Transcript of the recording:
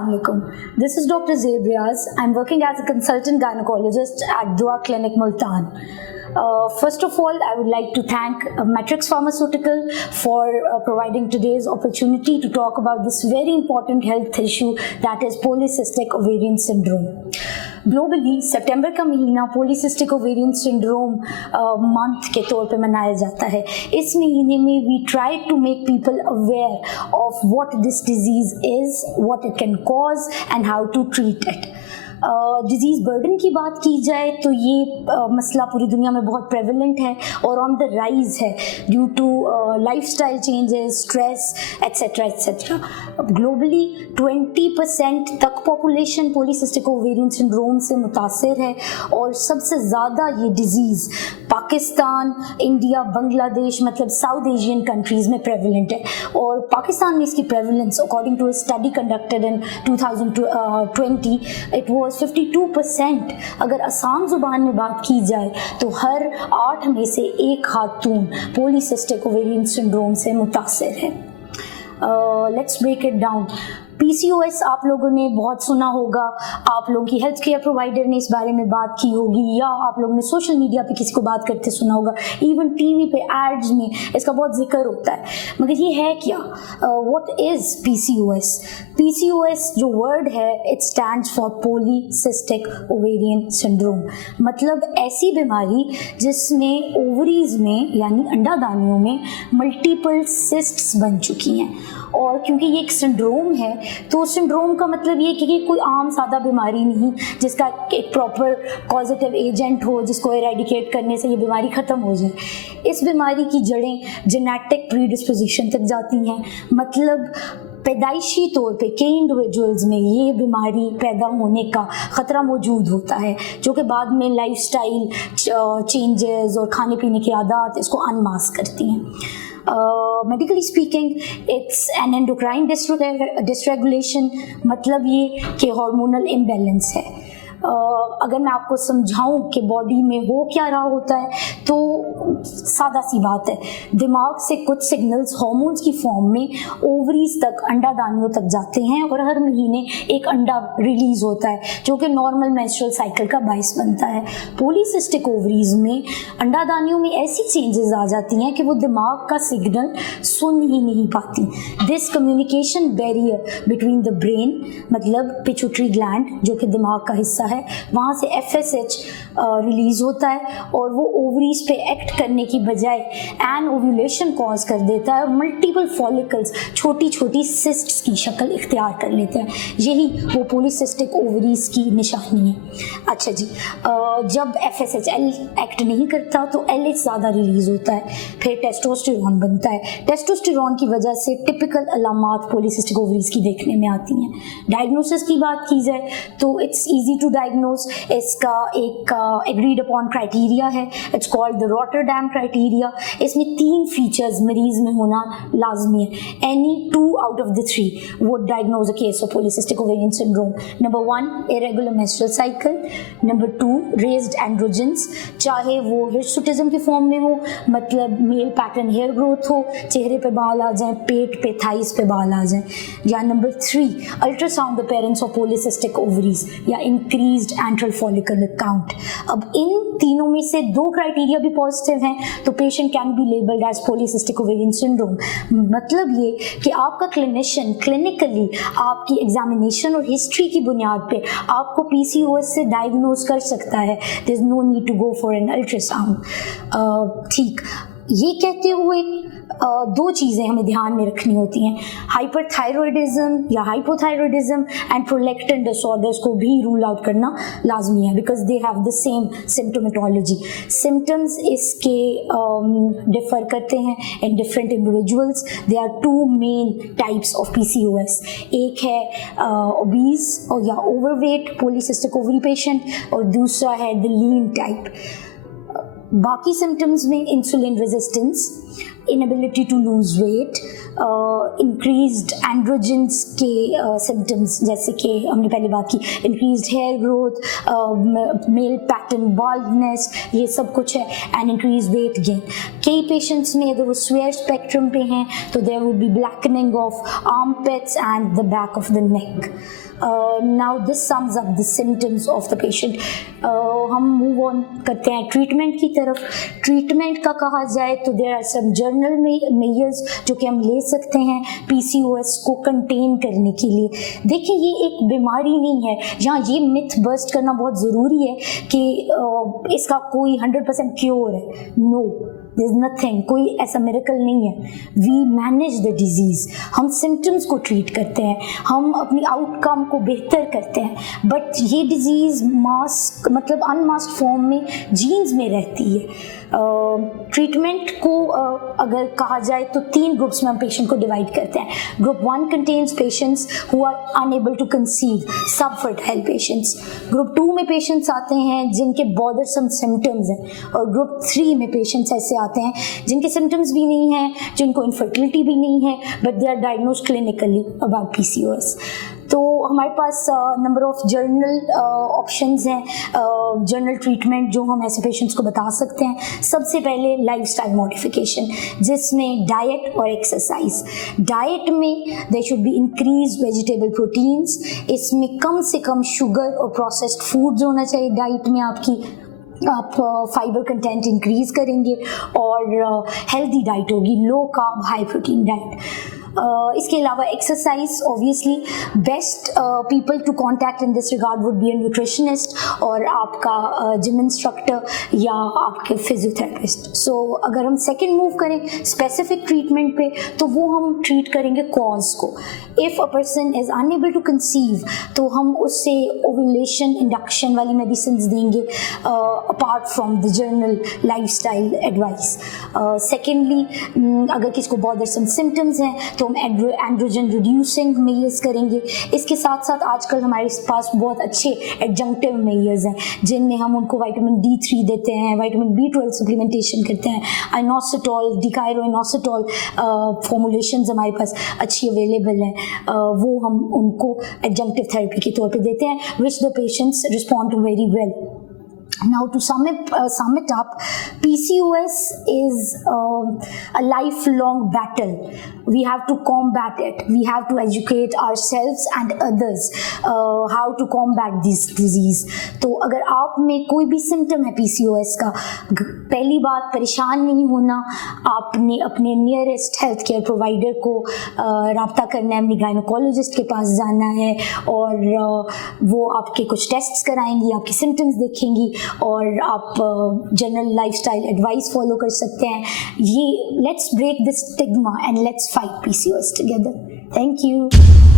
Assalamu alaikum. This is Dr. Zaid Riaz. I'm working as a consultant gynecologist at Dua Clinic Multan. First of all, I would like to thank Matrix Pharmaceutical for providing today's opportunity to talk about this very important health issue that is polycystic ovarian syndrome. Globally सितंबर का महीना polycystic ovarian syndrome month के तौर पे मनाया जाता है. इस महीने में we try to make people aware of what this disease is, what it can cause and how to treat it. Disease burden की बात की जाए तो ये मसला पूरी दुनिया में बहुत प्रेवलेंट है और ऑन द राइज है due to lifestyle changes, stress etcetera etcetera. Globally 20% तक पॉपुलेशन पॉलीसिस्टिक ओवेरियन सिंड्रोम से मुतासर है और सबसे ज़्यादा ये डिजीज़ पाकिस्तान, इंडिया, बांग्लादेश मतलब साउथ एशियन कंट्रीज़ में प्रेवलेंट है. और पाकिस्तान में इसकी prevalence according to a study conducted in 2020 it was 52%. अगर आसान ज़ुबान में बात की जाए तो हर 8 में से 1 खातून पॉलीसिस्टिक ओवेरियन सिंड्रोम से मुतासर है. Let's break it down. PCOS आप लोगों ने बहुत सुना होगा, आप लोगों की हेल्थ केयर प्रोवाइडर ने इस बारे में बात की होगी या आप लोगों ने सोशल मीडिया पे किसी को बात करते सुना होगा, इवन टीवी पे एड्स में इसका बहुत जिक्र होता है. मगर ये है क्या? What is PCOS? PCOS जो वर्ड है it stands for polycystic ovarian syndrome. मतलब ऐसी बीमारी जिसमें ओवरीज में यानी अंडादानियों में मल्टीपल सिस्ट्स बन चुकी हैं. और क्योंकि ये एक सिंड्रोम है तो सिंड्रोम का मतलब ये कि कोई आम सादा बीमारी नहीं जिसका एक प्रॉपर कॉजेटिव एजेंट हो जिसको एरेडिकेट करने से ये बीमारी ख़त्म हो जाए. इस बीमारी की जड़ें जेनेटिक प्रीडिस्पोजिशन तक जाती हैं. मतलब पैदाइशी तौर पे कई इंडिविजुअल्स में ये बीमारी पैदा होने का ख़तरा मौजूद होता है जो कि बाद में लाइफस्टाइल चेंजेस और खाने पीने की आदत इसको अनमास्क करती हैं. Medically speaking it's an endocrine dysregulation. मतलब ये कि हार्मोनल इम्बैलेंस है. अगर मैं आपको समझाऊं कि बॉडी में हो क्या रहा होता है तो सादा सी बात है, दिमाग से कुछ सिग्नल्स हार्मोन्स की फॉर्म में ओवरीज तक, अंडादानियों तक जाते हैं और हर महीने एक अंडा रिलीज होता है जो कि नॉर्मल मेंस्ट्रुअल साइकिल का बायस बनता है. पॉलीसिस्टिक ओवरीज में अंडादानियों में ऐसी चेंजेस आ जाती हैं कि वो दिमाग का सिग्नल सुन ही नहीं पाती. This communication barrier between the brain मतलब पिट्यूटरी ग्लैंड जो कि दिमाग का हिस्सा है, वहाँ से FSH रिलीज होता है और वो ओवरीज पे एक्ट करने की बजाय एन ओव्यूलेशन कॉज कर देता है और मल्टीपल फॉलिकल्स छोटी छोटी सिस्ट्स की शक्ल इख्तियार कर लेते हैं. यही वो पॉलीसिस्टिक ओवरीज की निशानी है. अच्छा जी, जब FSH एक्ट नहीं करता तो LH ज़्यादा रिलीज होता है, फिर टेस्टोस्टेरोन बनता है. टेस्टोस्टेरोन की वजह से टिपिकल अलामात पॉलीसिस्टिक ओवरीज की देखने में आती हैं. डायग्नोसिस की बात की जाए तो इट्स ईजी टू डायग्नोज. इसका एक एग्रीड अपॉन क्राइटेरिया है, it's called the Rotterdam criteria. इसमें 3 फीचर्स मरीज में होना लाजमी है. Any 2 out of the 3 would diagnose a case of polycystic ovarian syndrome. Number 1, irregular menstrual cycle. Number 2, raised androgens, चाहे वो हिर्सुटिज्म की फॉर्म में हो, मतलब मेल पैटर्न हेयर ग्रोथ हो, चेहरे पे बाल आ जाएं, पेट पे, थाइस पे बाल आ जाएं. या number 3, ultrasound appearance of polycystic ovaries या इंक्रीज्ड एंट्रल फॉलिकल काउंट. अब इन तीनों में से 2 क्राइटेरिया भी पॉजिटिव हैं तो patient can be labelled as polycystic ovarian syndrome. मतलब ये कि आपका क्लिनिशियन क्लिनिकली आपकी एग्जामिनेशन और हिस्ट्री की बुनियाद पे आपको PCOS से डायग्नोज कर सकता है. There is no need to go for an ultrasound. ठीक, ये कहते हुए 2 चीज़ें हमें ध्यान में रखनी होती हैं. हाइपरथायरॉयडिज्म या हाइपोथायरॉयडिज्म एंड प्रोलैक्टिन डिसऑर्डर्स को भी रूल आउट करना लाजमी है because they have the same symptomatology. Symptoms इसके डिफर करते हैं in different individuals. They are 2 main types of PCOS. एक है ओबीज और या ओवरवेट पॉलीसिस्टिक ओवरी पेशेंट और दूसरा है द लीन टाइप. बाकी सिम्टम्स में insulin resistance, inability to lose weight, increased androgens के सिम्टम्स जैसे कि हमने पहले बात की, increased hair growth, male pattern baldness, ये सब कुछ है, एंड इंक्रीज वेट गेन. कई पेशेंट्स में अगर वो स्वेयर स्पेक्ट्रम पे हैं तो there would be blackening of armpits and the back of the neck. Now this sums up the symptoms of the patient. हम मूव ऑन करते हैं ट्रीटमेंट की तरफ। ट्रीटमेंट का कहा जाए तो there are some general measures जो कि हम ले सकते हैं PCOS को कंटेन करने के लिए। देखिए ये एक बीमारी नहीं है, यहाँ ये मिथ बस्ट करना बहुत ज़रूरी है कि इसका कोई 100% क्योर है। नो, देयर इज नथिंग, कोई ऐसा मिरेकल नहीं है। वी मैनेज द डिजीज़, हम सिम्टम्स को ट्रीट करते हैं, हम अपनी आउटकम को बेहतर करते हैं। बट ये डिजीज़ मास्क मतलब अनमास्क फॉर्म में जीन्स में रहती है। ट्रीटमेंट को अगर कहा जाए तो 3 ग्रुप्स में हम पेशेंट को डिवाइड करते हैं। Group 1 contains patients who are unable to conceive, subfertile patients. Group 2 में पेशेंट्स आते हैं जिनके बॉदरसम सिम्टम्स हैं, और ग्रुप 3 में पेशेंट्स ऐसे आते हैं जिनके सिम्टम्स भी नहीं हैं, जिनको इनफर्टिलिटी भी नहीं है, but they are diagnosed clinically about PCOS। तो हमारे पास नंबर ऑफ जर्नल ऑप्शंस हैं, जर्नल ट्रीटमेंट जो हम ऐसे पेशेंट्स को बता सकते हैं। सबसे पहले लाइफस्टाइल मॉडिफिकेशन, जिसमें डाइट और एक्सरसाइज। डाइट में there should be increase vegetable proteins, इसमें कम से कम शुगर और प्रोसेस्ड फूड्स होना चाहिए डाइट में आपकी। आप फाइबर कंटेंट इंक्रीज करेंगे और हेल्दी डाइट होगी, low carb high protein diet. इसके अलावा exercise, obviously best people to contact in this regard would be a nutritionist और आपका जिम इंस्ट्रक्टर या आपके फिजियोथेरेपिस्ट। सो अगर हम सेकंड मूव करें स्पेसिफिक ट्रीटमेंट पे, तो वो हम ट्रीट करेंगे कॉज को। If a person is unable to conceive, तो हम उससे ओव्यूलेशन इंडक्शन वाली मेडिसिन देंगे apart from the general lifestyle advice. Secondly, अगर किसी को बॉदरसम सिम्टम्स हैं तो हम एंड्रोजन रिड्यूसिंग मेजर्स करेंगे। इसके साथ साथ आजकल हमारे पास बहुत अच्छे एडजंक्टिव मेजर्स हैं जिनमें हम उनको विटामिन D3 देते हैं, विटामिन B12 सप्लीमेंटेशन करते हैं, आइनोसिटॉल, डिकाइरोइनोसिटॉल फॉर्मुलेशंस हमारे पास अच्छी अवेलेबल हैं, वो हम उनको एडजंक्टिव थेरेपी के तौर पे देते हैं, which the patients respond to very well. Now to sum it up, PCOS is a lifelong battle. We have to combat it. We have to educate ourselves and others how to combat this disease. तो अगर आप में कोई भी symptom है PCOS का, पहली बात परेशान नहीं होना, आपने अपने नियरेस्ट हेल्थ केयर प्रोवाइडर को राब्ता करना है, अपनी गायनोकोलॉजिस्ट के पास जाना है और वो आपके कुछ टेस्ट्स कराएंगी, आपके सिम्टम्स देखेंगी और आप जनरल लाइफस्टाइल एडवाइस फॉलो कर सकते हैं। ये let's break this stigma and let's fight PCOS together. Thank you.